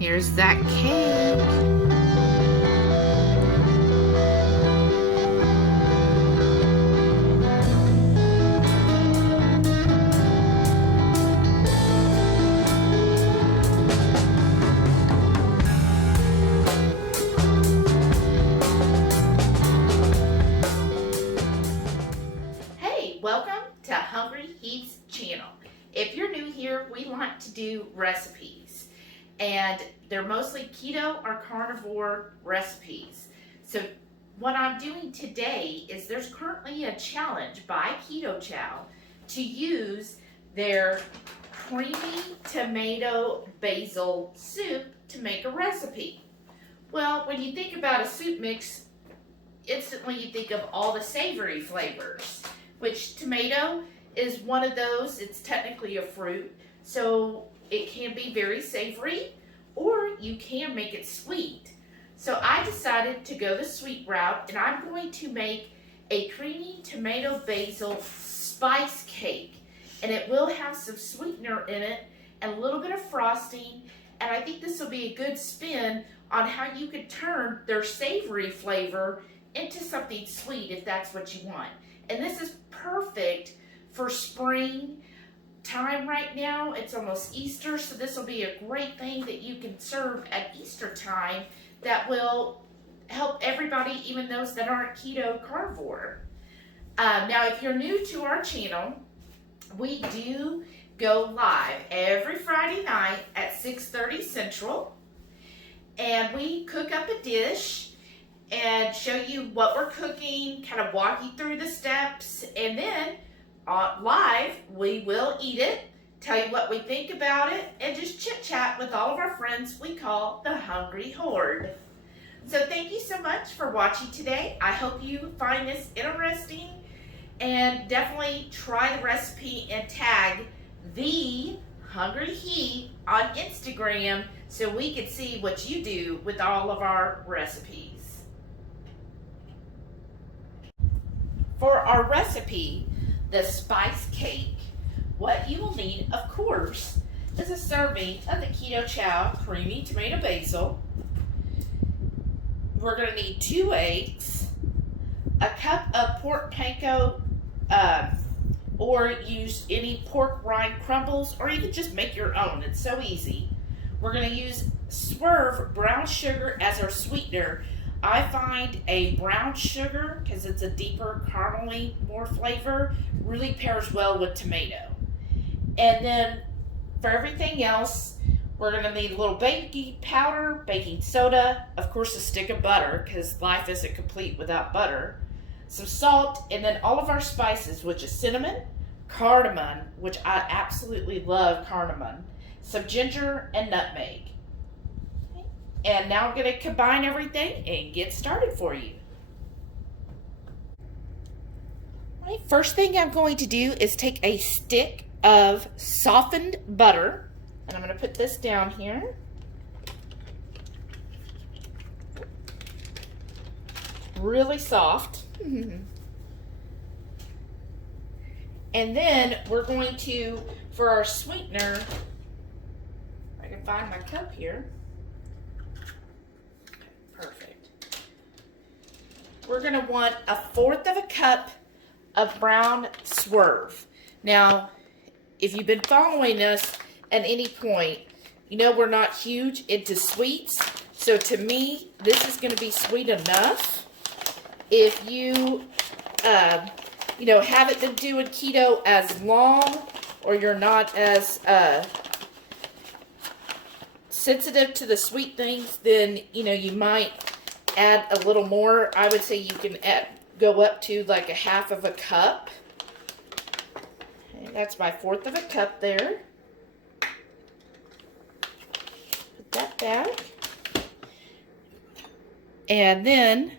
Here's that cake. Welcome to Hungry Heat's channel. If you're new here, we like to do recipes, and they're mostly keto or carnivore recipes. So what I'm doing today is there's currently a challenge by Keto Chow to use their creamy tomato basil soup to make a recipe. Well, when you think about a soup mix, instantly you think of all the savory flavors, which tomato is one of those. It's technically a fruit, so it can be very savory, or you can make it sweet. So I decided to go the sweet route, and I'm going to make a creamy tomato basil spice cake. And it will have some sweetener in it and a little bit of frosting, and I think this will be a good spin on how you could turn their savory flavor into something sweet if that's what you want. And this is perfect for spring time right now. It's almost Easter, so this will be a great thing that you can serve at Easter time that will help everybody, even those that aren't keto carnivore. Now, if you're new to our channel, we do go live every Friday night at 6:30 Central, and we cook up a dish and show you what we're cooking, kind of walk you through the steps, and then live we will eat it, tell you what we think about it, and just chit chat with all of our friends we call the Hungry Horde. So thank you so much for watching today. I hope you find this interesting, and definitely try the recipe and tag the Hungry Heat on Instagram so we can see what you do with all of our recipes. For our recipe, the spice cake, what you will need, of course, is a serving of the Keto Chow creamy tomato basil. We're going to need 2 eggs, a cup of pork panko, or use any pork rind crumbles, or you can just make your own. It's so easy. We're going to use Swerve brown sugar as our sweetener. I find a brown sugar, because it's a deeper caramely, more flavor, really pairs well with tomato. And then for everything else, we're going to need a little baking powder, baking soda, of course a stick of butter, because life isn't complete without butter, some salt, and then all of our spices, which is cinnamon, cardamom, which I absolutely love cardamom, some ginger, and nutmeg. And now I'm going to combine everything and get started for you. All right, first thing I'm going to do is take a stick of softened butter, and I'm going to put this down here. Really soft. And then we're going to, for our sweetener, if I can find my cup here. Perfect. We're going to want 1/4 of a cup of brown Swerve. Now, if you've been following us at any point, you know we're not huge into sweets. So to me, this is going to be sweet enough. If you, haven't been doing keto as long, or you're not as sensitive to the sweet things, then you might add a little more. I would say you can go up to like 1/2 of a cup. And that's my 1/4 of a cup there. Put that back. And then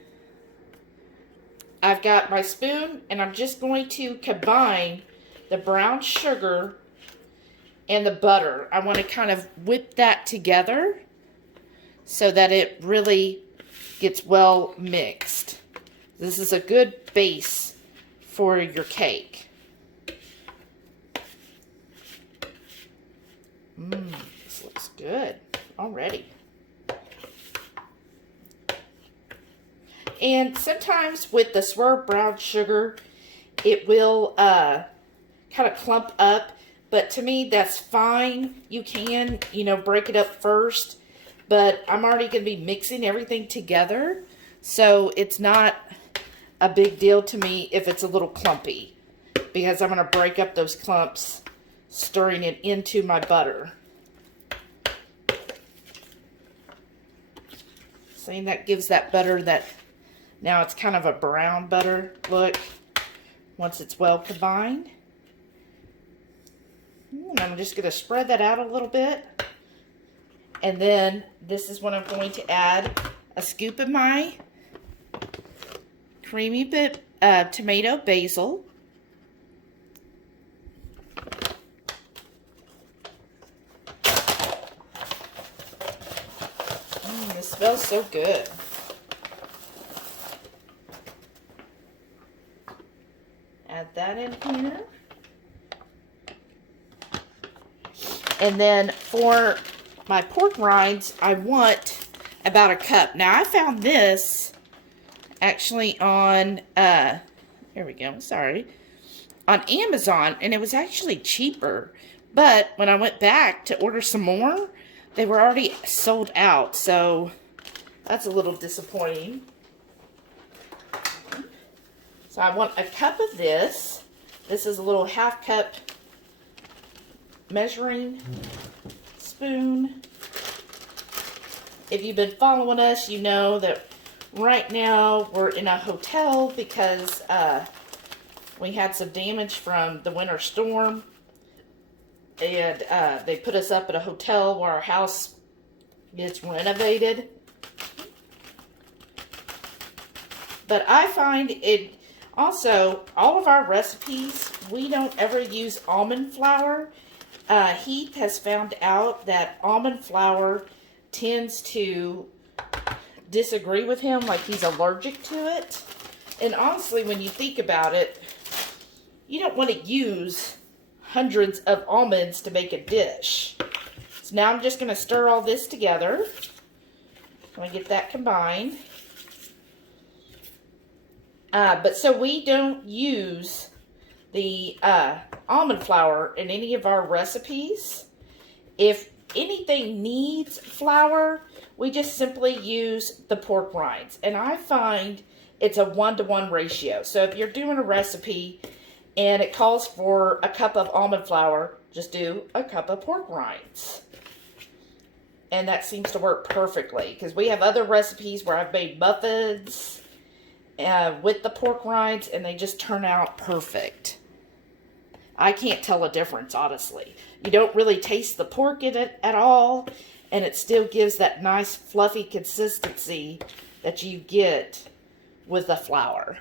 I've got my spoon, and I'm just going to combine the brown sugar and the butter. I want to kind of whip that together so that it really gets well mixed. This is a good base for your cake. This looks good. already. And sometimes with the swerve brown sugar, it will kind of clump up. But to me, that's fine. You can, break it up first. But I'm already going to be mixing everything together. So it's not a big deal to me if it's a little clumpy. Because I'm going to break up those clumps, stirring it into my butter. See, that gives that butter that, now it's kind of a brown butter look once it's well combined. And I'm just going to spread that out a little bit. And then this is when I'm going to add a scoop of my creamy tomato basil. This smells so good. Add that in here. And then for my pork rinds, I want about a cup. Now, I found this actually on, here we go, sorry, on Amazon, and it was actually cheaper. But when I went back to order some more, they were already sold out, so that's a little disappointing. So I want a cup of this. This is a little half cup measuring spoon. If you've been following us, you know that right now we're in a hotel because we had some damage from the winter storm. And they put us up at a hotel where our house gets renovated. But I find it also, all of our recipes, we don't ever use almond flour. Heath has found out that almond flour tends to disagree with him, like he's allergic to it. And honestly, when you think about it, you don't want to use hundreds of almonds to make a dish. So now I'm just going to stir all this together. I'm going to get that combined. But so we don't use the almond flour in any of our recipes. If anything needs flour, we just simply use the pork rinds. And I find it's a 1-to-1 ratio. So if you're doing a recipe and it calls for a cup of almond flour, just do a cup of pork rinds. And that seems to work perfectly. Because we have other recipes where I've made muffins with the pork rinds, and they just turn out perfect. I can't tell a difference, honestly. You don't really taste the pork in it at all, and it still gives that nice fluffy consistency that you get with the flour.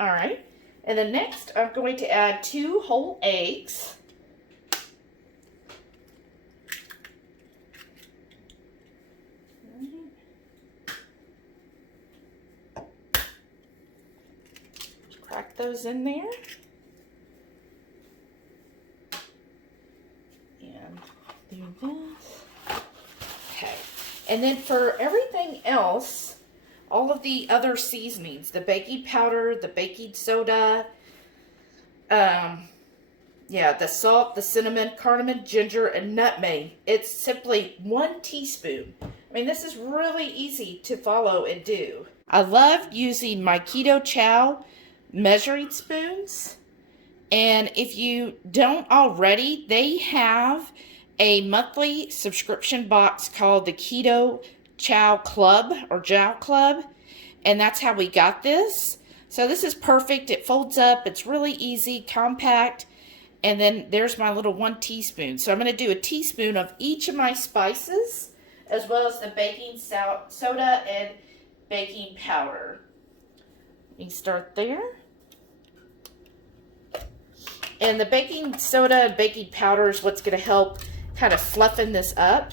Alright, and then next I'm going to add 2 whole eggs. Crack those in there. And do this. Okay. And then for everything else, all of the other seasonings, the baking powder, the baking soda, the salt, the cinnamon, cardamom, ginger, and nutmeg. It's simply 1 teaspoon. I mean, this is really easy to follow and do. I love using my Keto Chow measuring spoons, and if you don't already, they have a monthly subscription box called the Keto Chow Club or Chow Club, and that's how we got this. So this is perfect. It folds up. It's really easy, compact, and then there's my little 1 teaspoon. So I'm going to do a teaspoon of each of my spices, as well as the baking soda and baking powder. You can start there. And the baking soda and baking powder is what's going to help kind of fluffen this up.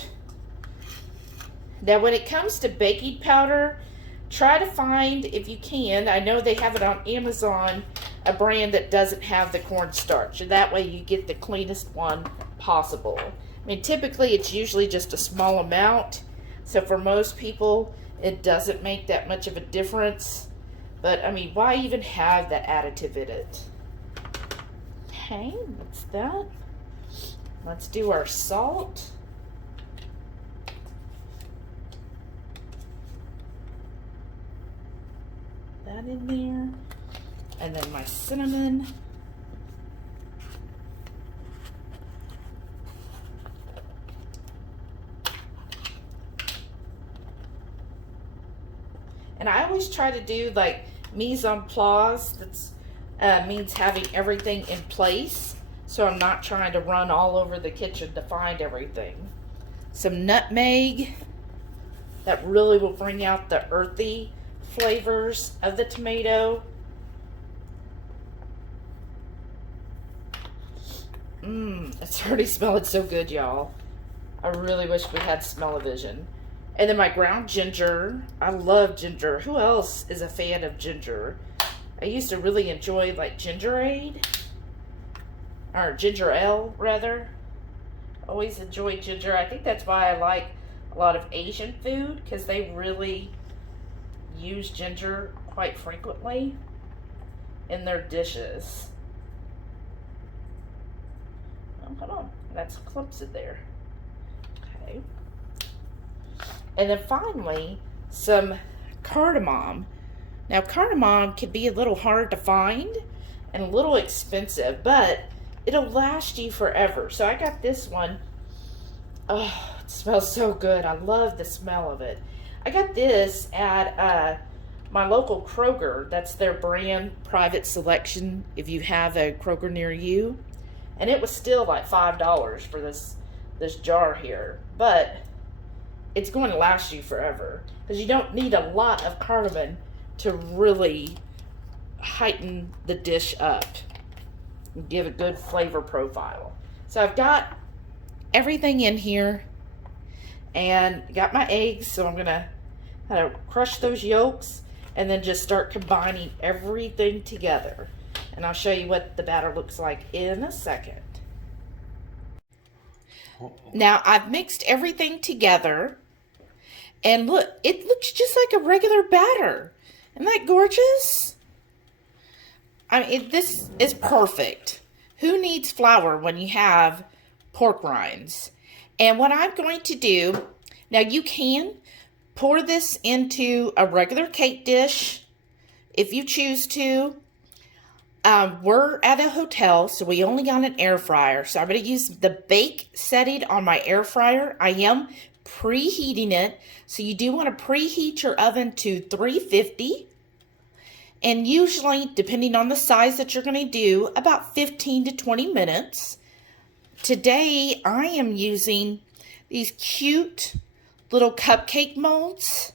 Now, when it comes to baking powder, try to find, if you can, I know they have it on Amazon, a brand that doesn't have the cornstarch. And that way you get the cleanest one possible. I mean, typically it's usually just a small amount. So for most people, it doesn't make that much of a difference. But I mean, why even have that additive in it? Okay, that's that. Let's do our salt. That in there. And then my cinnamon. And I always try to do like mise en place. That's means having everything in place. So I'm not trying to run all over the kitchen to find everything. Some nutmeg. That really will bring out the earthy flavors of the tomato. It's already smelling so good, y'all. I really wish we had smell-o-vision. And then my ground ginger. I love ginger. Who else is a fan of ginger? I used to really enjoy like gingerade. Or ginger ale, rather. Always enjoyed ginger. I think that's why I like a lot of Asian food, because they really use ginger quite frequently in their dishes. Oh, hold on. That's clumps in there. Okay. And then finally, some cardamom. Now, cardamom can be a little hard to find and a little expensive, but it'll last you forever. So I got this one. Oh, it smells so good. I love the smell of it. I got this at my local Kroger. That's their brand private selection if you have a Kroger near you. And it was still like $5 for this jar here. But it's going to last you forever, because you don't need a lot of cardamom to really heighten the dish up and give a good flavor profile. So I've got everything in here and got my eggs, so I'm gonna kind of crush those yolks and then just start combining everything together. And I'll show you what the batter looks like in a second. Now I've mixed everything together, and look, it looks just like a regular batter. Isn't that gorgeous? I mean, this is perfect. Who needs flour when you have pork rinds? And what I'm going to do, now you can pour this into a regular cake dish if you choose to. We're at a hotel, so we only got an air fryer. So I'm going to use the bake setting on my air fryer. I am preheating it. So you do want to preheat your oven to 350. And usually, depending on the size that you're going to do, about 15 to 20 minutes. Today, I am using these cute little cupcake molds.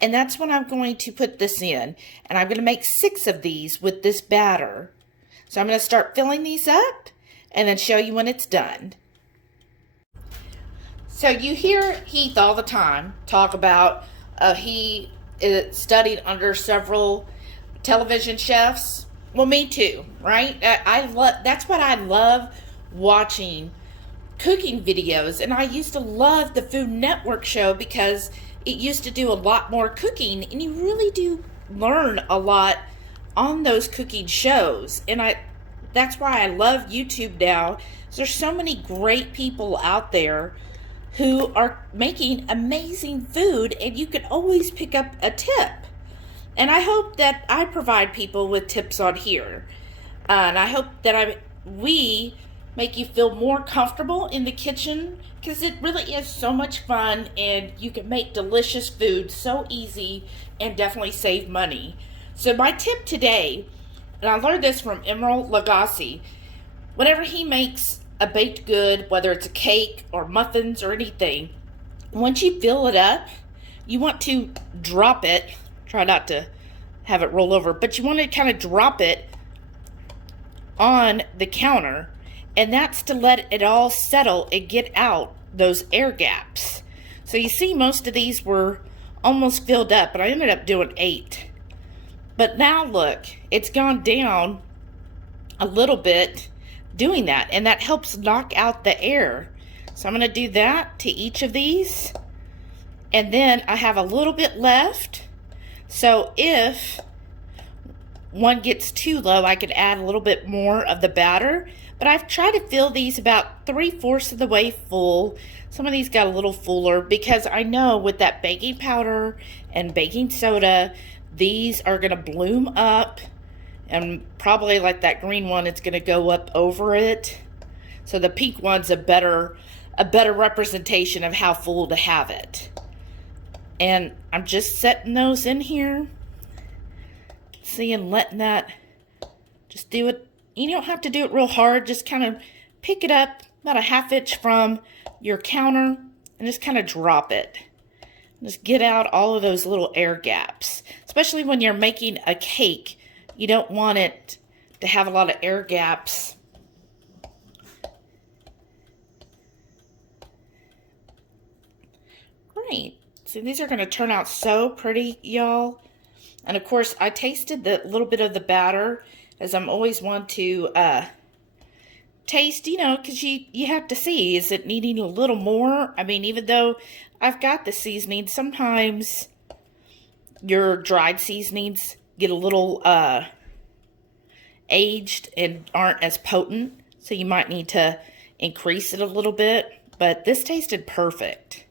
And that's what I'm going to put this in. And I'm going to make 6 of these with this batter. So I'm going to start filling these up and then show you when it's done. So you hear Heath all the time talk about he studied under several television chefs. Well, me too, right? That's what I love watching, cooking videos. And I used to love the Food Network show because it used to do a lot more cooking, and you really do learn a lot on those cooking shows. And that's why I love YouTube now. There's so many great people out there who are making amazing food, and you can always pick up a tip. And I hope that I provide people with tips on here. And I hope that we make you feel more comfortable in the kitchen, because it really is so much fun, and you can make delicious food so easy and definitely save money. So my tip today, and I learned this from Emerald Lagasse, whenever he makes a baked good, whether it's a cake or muffins or anything, once you fill it up, you want to drop it. Try not to have it roll over, but you want to kind of drop it on the counter, and that's to let it all settle and get out those air gaps. So you see, most of these were almost filled up, but I ended up doing 8. But now look, it's gone down a little bit doing that, and that helps knock out the air. So I'm going to do that to each of these. And then I have a little bit left. So if one gets too low, I could add a little bit more of the batter. But I've tried to fill these about 3/4 of the way full. Some of these got a little fuller because I know with that baking powder and baking soda, these are going to bloom up. And probably like that green one, it's going to go up over it. So the pink one's a better representation of how full to have it. And I'm just setting those in here. See, and letting that just do it. You don't have to do it real hard. Just kind of pick it up about a 1/2 inch from your counter and just kind of drop it. Just get out all of those little air gaps. Especially when you're making a cake, you don't want it to have a lot of air gaps. Great. See, these are going to turn out so pretty, y'all. And of course, I tasted the little bit of the batter, as I'm always want to taste, you know, because you have to see, is it needing a little more? I mean, even though I've got the seasoning, sometimes your dried seasonings get a little aged and aren't as potent. So you might need to increase it a little bit. But this tasted perfect.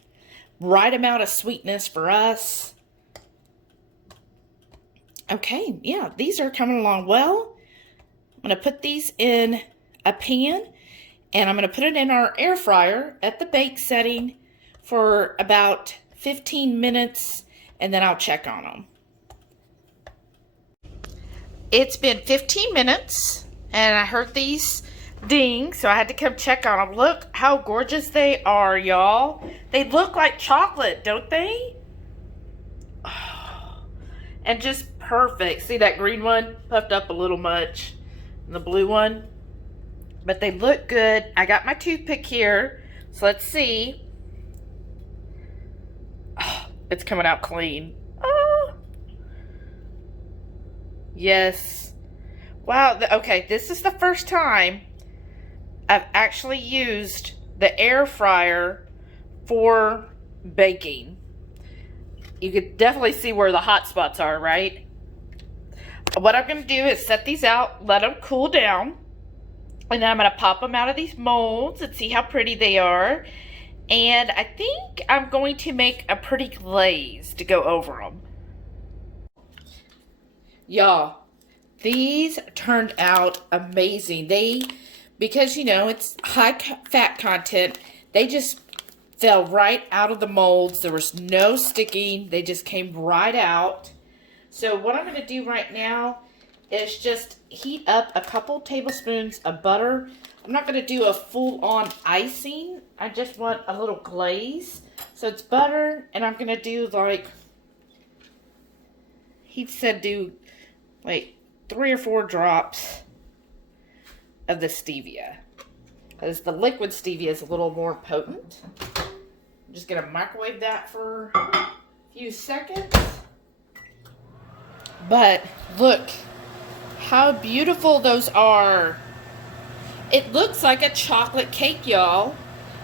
Right amount of sweetness for us. Okay, yeah, these are coming along well. I'm going to put these in a pan, and I'm going to put it in our air fryer at the bake setting for about 15 minutes, and then I'll check on them. It's been 15 minutes, and I heard these ding, so I had to come check on them. Look how gorgeous they are, y'all. They look like chocolate, don't they? Oh, and just perfect. See that green one puffed up a little much, and the blue one, but they look good. I got my toothpick here, so let's see. Oh, it's coming out clean. Oh, yes. Wow. Okay, this is the first time I've actually used the air fryer for baking. You could definitely see where the hot spots are, right? What I'm going to do is set these out, let them cool down, and then I'm going to pop them out of these molds and see how pretty they are. And I think I'm going to make a pretty glaze to go over them. Y'all, these turned out amazing. Because, you know, it's high fat content, they just fell right out of the molds. There was no sticking. They just came right out. So what I'm going to do right now is just heat up a couple tablespoons of butter. I'm not going to do a full-on icing. I just want a little glaze. So it's butter, and I'm going to do like, he said do like 3 or 4 drops of the stevia. Because the liquid stevia is a little more potent. I'm just going to microwave that for a few seconds. But look how beautiful those are. It looks like a chocolate cake, y'all.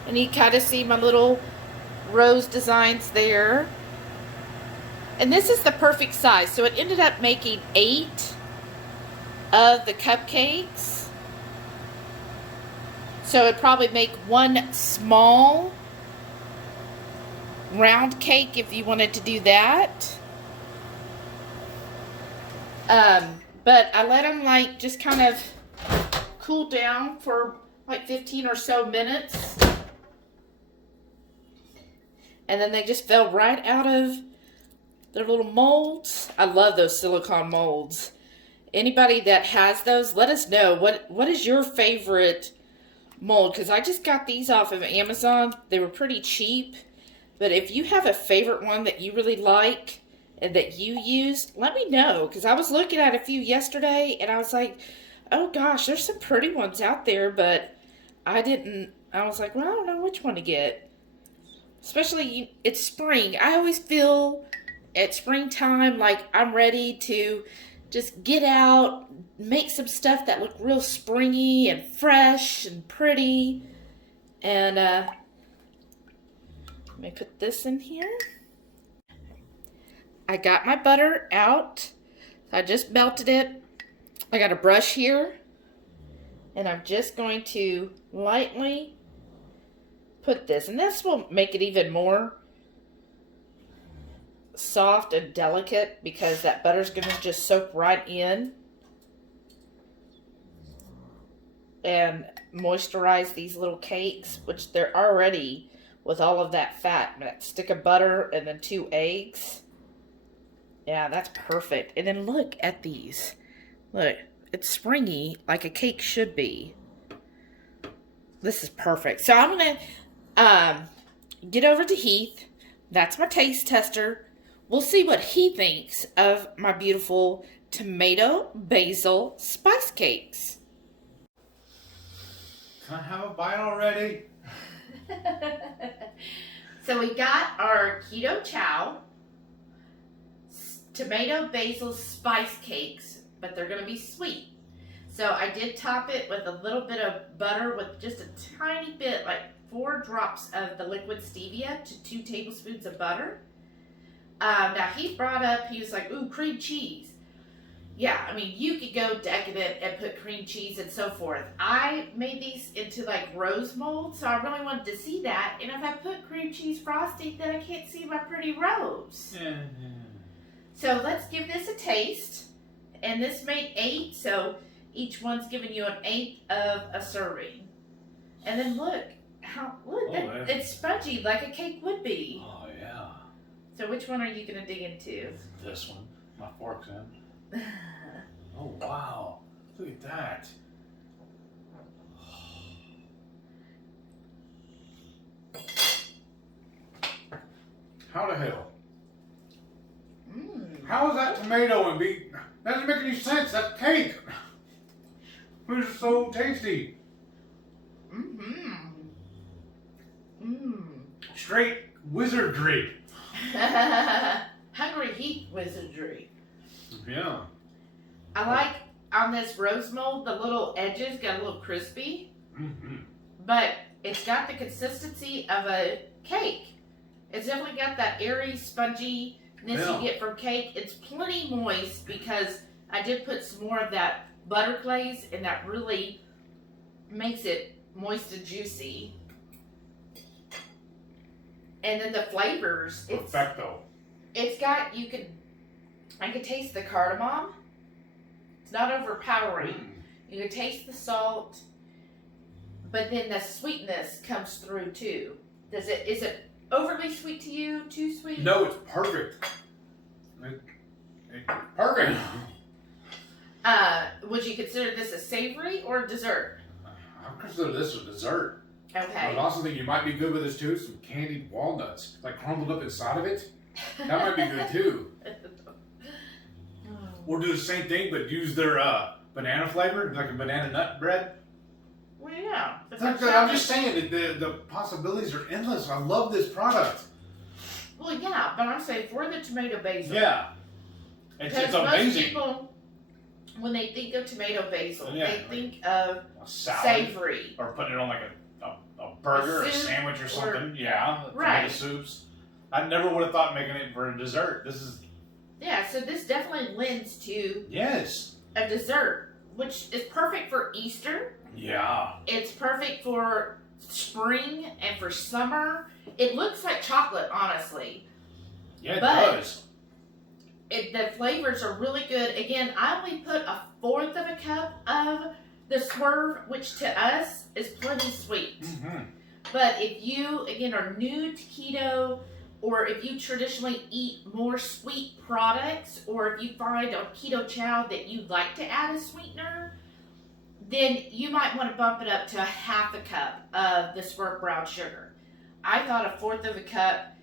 And you kind of see my little rose designs there. And this is the perfect size. So it ended up making 8 of the cupcakes. So it'd probably make 1 small round cake if you wanted to do that. But I let them like just kind of cool down for like 15 or so minutes. And then they just fell right out of their little molds. I love those silicone molds. Anybody that has those, let us know. What is your favorite mold? Because I just got these off of Amazon. They were pretty cheap. But if you have a favorite one that you really like and that you use, let me know. Because I was looking at a few yesterday and I was like, oh gosh, there's some pretty ones out there. But I was like, well, I don't know which one to get. Especially, it's spring. I always feel at springtime like I'm ready to just get out, make some stuff that look real springy and fresh and pretty. And Let me put this in here. I got my butter out. I just melted it. I got a brush here. And I'm just going to lightly put this. And this will make it even more soft and delicate because that butter's going to just soak right in and moisturize these little cakes, which they're already with all of that fat. That stick of butter and then 2 eggs. Yeah, that's perfect. And then look at these. Look, it's springy like a cake should be. This is perfect. So I'm going to get over to Heath. That's my taste tester. We'll see what he thinks of my beautiful tomato basil spice cakes. Can I have a bite already? So we got our Keto Chow tomato basil spice cakes, but they're going to be sweet. So I did top it with a little bit of butter with just a tiny bit, like 4 drops of the liquid stevia to 2 tablespoons of butter. Now he brought up, he was like, ooh, cream cheese. Yeah, I mean, you could go decadent and put cream cheese and so forth. I made these into like rose mold, so I really wanted to see that. And if I put cream cheese frosting, then I can't see my pretty rose. So let's give this a taste. And this made 8, so each one's giving you an 1/8 of a serving. And then look, it's spongy like a cake would be. Oh, yeah. So which one are you going to dig into? This one. My fork's in. Oh, wow. Look at that. How the hell? How is that tomato and beet? That doesn't make any sense. That's cake. This is so tasty. Straight wizardry. Hungry Heat wizardry. Yeah. I like on this rose mold, the little edges got a little crispy, but it's got the consistency of a cake. It's definitely got that airy, sponginess you get from cake. It's plenty moist because I did put some more of that butter glaze, and that really makes it moist and juicy. And then the flavors, Perfecto. It's got, I can taste the cardamom. It's not overpowering. You can taste the salt, but then the sweetness comes through too. Is it overly sweet to you? Too sweet? No, it's perfect. It's perfect. Would you consider this a savory or a dessert? I consider this a dessert. Okay. I also think you might be good with this too. Some candied walnuts, like crumbled up inside of it. That might be good too. Or do the same thing, but use their banana flavor, like a banana nut bread. Well, yeah. I'm just saying that the possibilities are endless. I love this product. Well, yeah, but I'm saying for the tomato basil. Yeah. It's amazing. Most people, when they think of tomato basil, they think of a salad, savory. Or putting it on like a burger or a sandwich or something. Tomato soups. I never would have thought making it for a dessert. This is... Yeah, so this definitely lends to a dessert, which is perfect for Easter. Yeah. It's perfect for spring and for summer. It looks like chocolate, honestly. Yeah, it does. The flavors are really good. Again, I only put 1/4 of a cup of the Swerve, which to us is plenty sweet. But if you, again, are new to keto, or if you traditionally eat more sweet products, or if you find on Keto Chow that you like to add a sweetener, then you might want to bump it up to 1/2 cup of the Swerve brown sugar. I thought 1/4 of a cup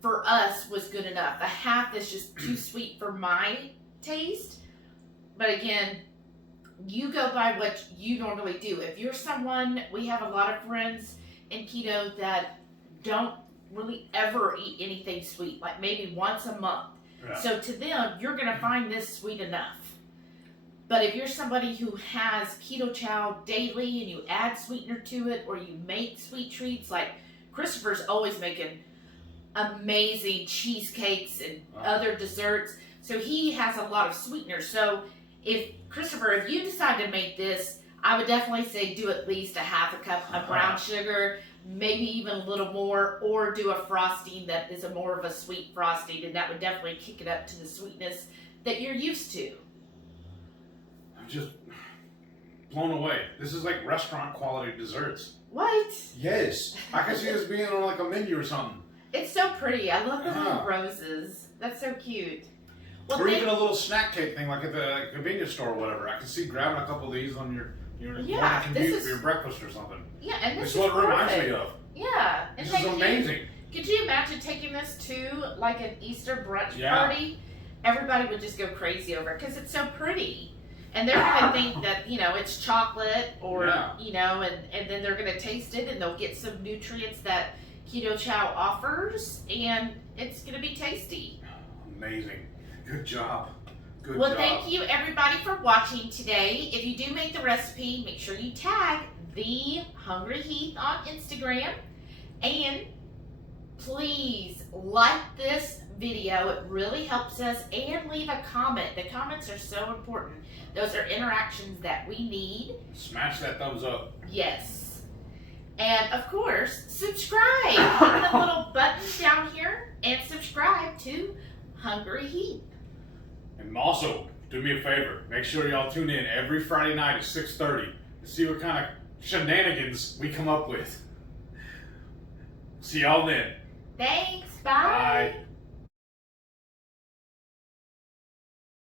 for us was good enough. 1/2 is just too sweet for my taste. But again, you go by what you normally do. If you're someone, we have a lot of friends in keto that don't really ever eat anything sweet, like maybe once a month. Yeah. So to them, you're going to find this sweet enough. But if you're somebody who has Keto Chow daily and you add sweetener to it, or you make sweet treats, like Christopher's always making amazing cheesecakes and other desserts. So he has a lot of sweeteners. So if you decide to make this, I would definitely say do at least a half a cup of brown sugar, maybe even a little more, or do a frosting that is more of a sweet frosting, and that would definitely kick it up to the sweetness that you're used to. I'm just blown away. This is like restaurant quality desserts. What? Yes. I can see this being on like a menu or something. It's so pretty. I love the little roses. That's so cute. Well, or even a little snack cake thing like at the convenience store or whatever. I can see grabbing a couple of these on your commute for your breakfast or something. Yeah, and this is what it reminds me of. Yeah. This is amazing. Could you imagine taking this to like an Easter brunch party? Everybody would just go crazy over it because it's so pretty. And they're going to think that, it's chocolate or, and then they're going to taste it and they'll get some nutrients that Keto Chow offers, and it's going to be tasty. Amazing. Good job. Well, thank you everybody for watching today. If you do make the recipe, make sure you tag the Hungry Heath on Instagram, and please like this video. It really helps us, and leave a comment. The comments are so important. Those are interactions that we need. Smash that thumbs up. Yes. And of course, subscribe. Hit the little button down here and subscribe to Hungry Heath. And also, do me a favor. Make sure y'all tune in every Friday night at 6:30 to see what kind of shenanigans we come up with. See y'all then. Thanks. Bye. Bye.